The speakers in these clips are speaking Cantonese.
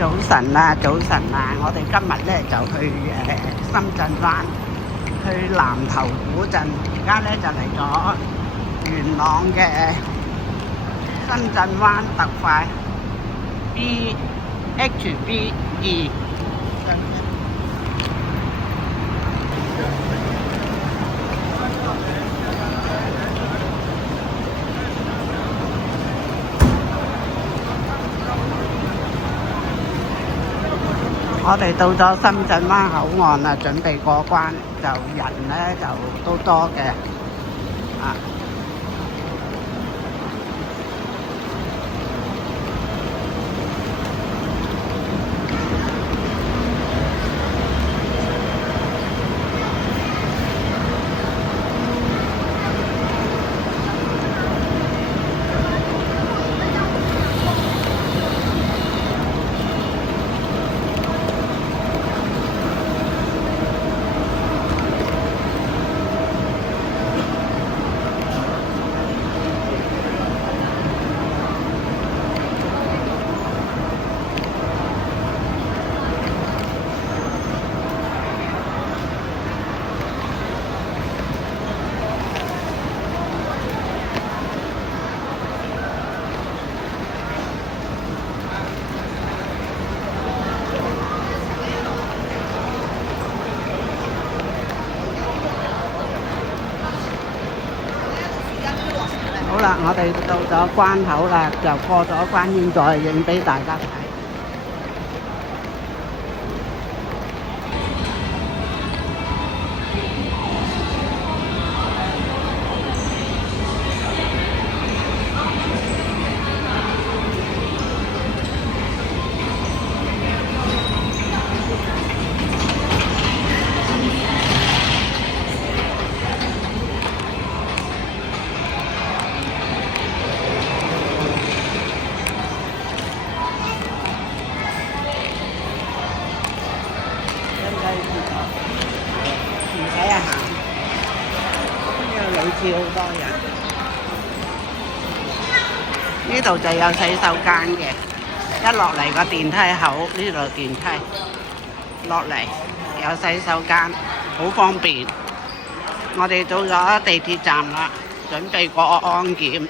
早晨啦，早晨啦！我哋今日咧就去深圳灣，去南頭古鎮。而家咧就嚟咗元朗嘅深圳灣特快 BHB2。我哋到咗深圳灣口岸啦，準備過關，就人咧就都多嘅，啊！好啦，我哋到咗關口啦，就過咗關，現在影俾大家睇。唔使啊行，呢個女廁好多人。呢度就有洗手間嘅，一落嚟個電梯口，呢度電梯落嚟有洗手間，好方便。我哋到咗地鐵站啦，準備過安檢。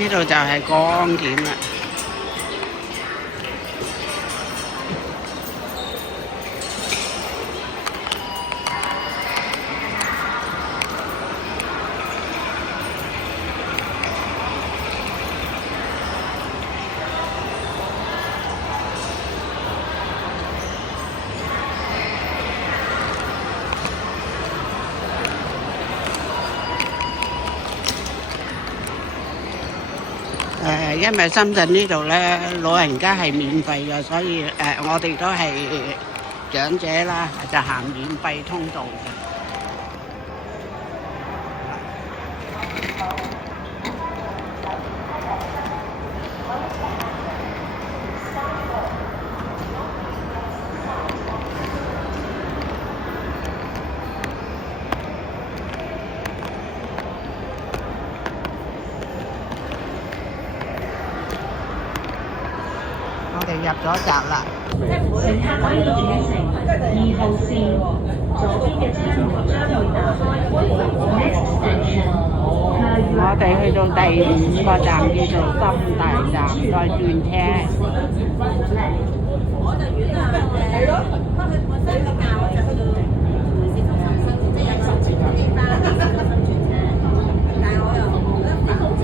呢度就係過安檢啦。因為深圳呢度咧，老人家係免費嘅，所以我哋都係長者啦，就行免費通道嘅。我哋入咗閘啦。乘客可以轉乘2號線，左邊嘅車門將會打開。Next station，我哋去到第5個站叫做深大站，再轉車。係咯，我真係教我就去到即係有10次轉車班，但係我又覺得好似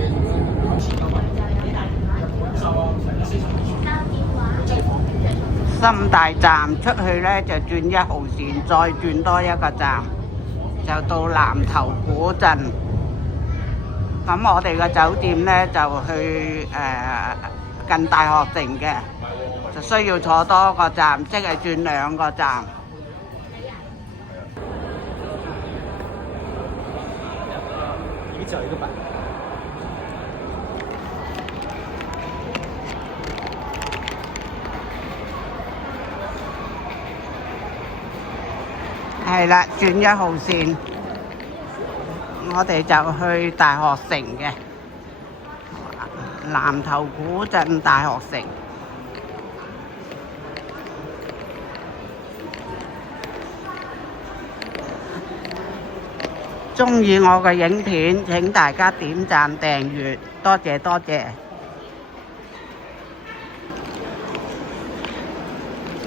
心大站出去呢，就轉1號線，再轉多一個站就到南頭古鎮。咁我哋個酒店呢，就去近大學城嘅，就需要坐多個站，即係轉2個站。係啦，轉1號線，我哋就去大學城嘅南頭古鎮大學城。鍾意我嘅影片，請大家點讚訂閱，多謝多謝。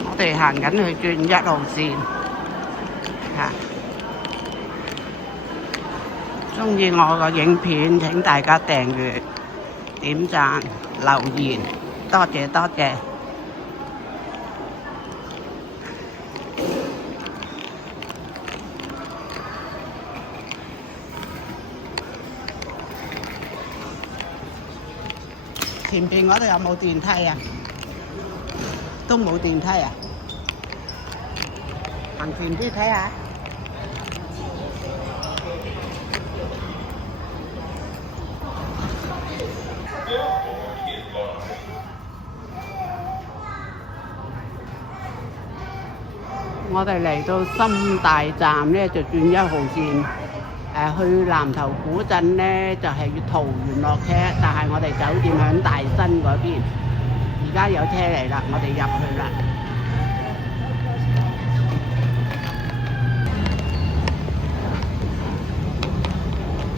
我哋行緊去轉1號線。鍾意我個影片，請大家訂閱、點讚、留言，多謝多謝。前邊嗰度有冇電梯啊？都冇電梯啊？行前啲睇下。我哋嚟到深大站呢，就轉1號線，去南頭古鎮呢，就係要桃園落車，但係我哋酒店響大新嗰邊，而家有車嚟啦，我哋入去啦。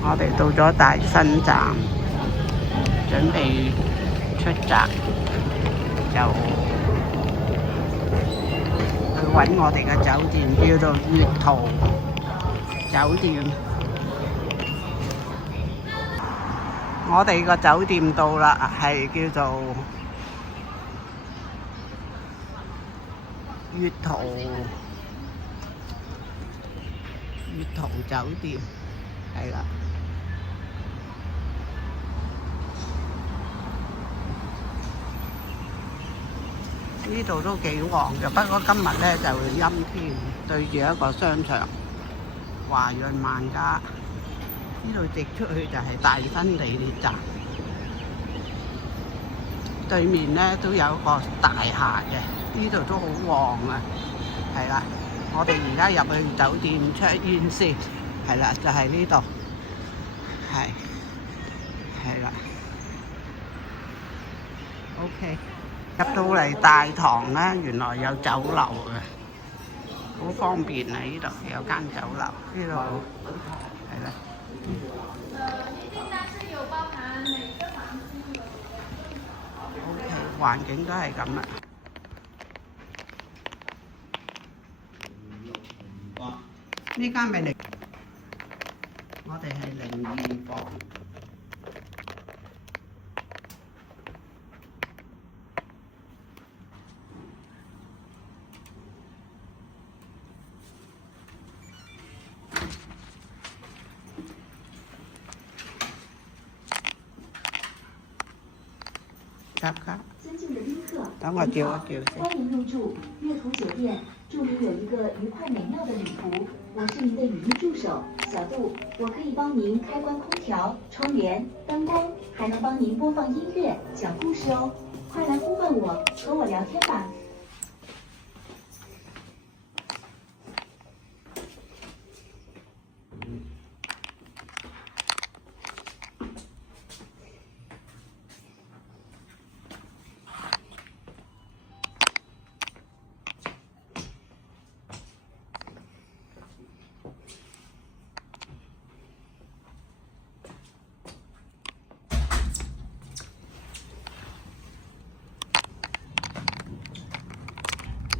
我哋到咗大新站，準備出閘，就去揾我哋嘅酒店，叫做月桃酒店。我哋個酒店到啦，係叫做月桃酒店，係啦。呢度都幾旺嘅，不過今日呢就陰天，對住一個商場華潤萬家。呢度直出去就係大新地鐵站，對面呢都有一個大廈嘅，呢度都好旺啊。係啦，我哋而家入去酒店check in先，係啦，就係呢度，係啦 ，OK。入到嚟大堂咧，原來有酒樓嘅，好方便啊！呢度有間酒樓，呢度係啦。OK， 環境都係咁啦。呢間咪嚟，我哋係02房。尊敬的宾客，等我叫一叫先。欢迎入住月图酒店，祝您有一个愉快美妙的旅途。我是您的语音助手小杜，我可以帮您开关空调、窗帘、灯光，还能帮您播放音乐、讲故事哦。快来呼唤我，和我聊天吧。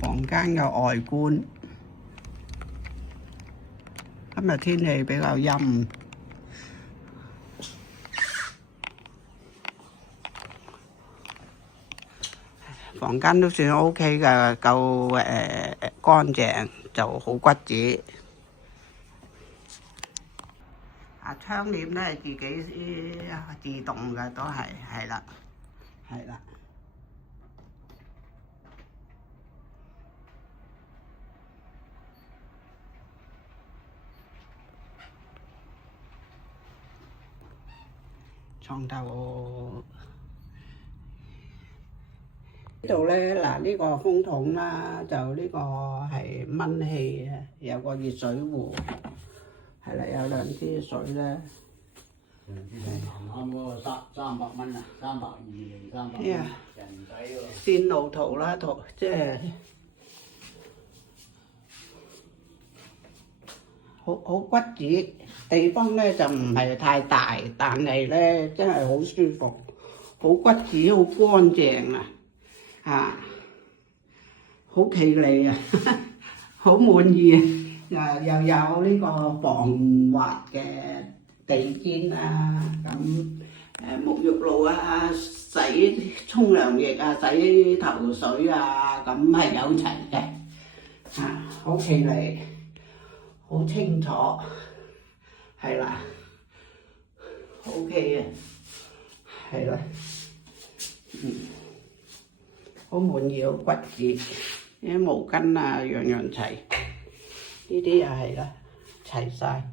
房間嘅外觀，今日天氣比較陰，房間都算 OK 嘅，夠乾淨，就好骨子。窗簾都係自己自動嘅，都係啦，係啦。床頭呢度咧，嗱呢個風筒啦，就呢個係燜氣嘅，有個熱水壺，係啦，有兩支水咧。啱嗰個300蚊啊，320、300蚊，人仔喎。線路圖啦，即係好骨子，地方咧就唔係太大，但係咧真係好舒服，好骨子，好乾淨啊！好企理啊，好滿意啊！又有呢個防滑嘅地氈啊，咁沐浴露啊、洗沖涼液啊、洗頭水啊，咁係有齊嘅，好企理，好清楚，係啦 ，OK 嘅，係啦，好滿意，好骨子，啲毛巾啊樣樣齊，呢啲又係啦，齊晒。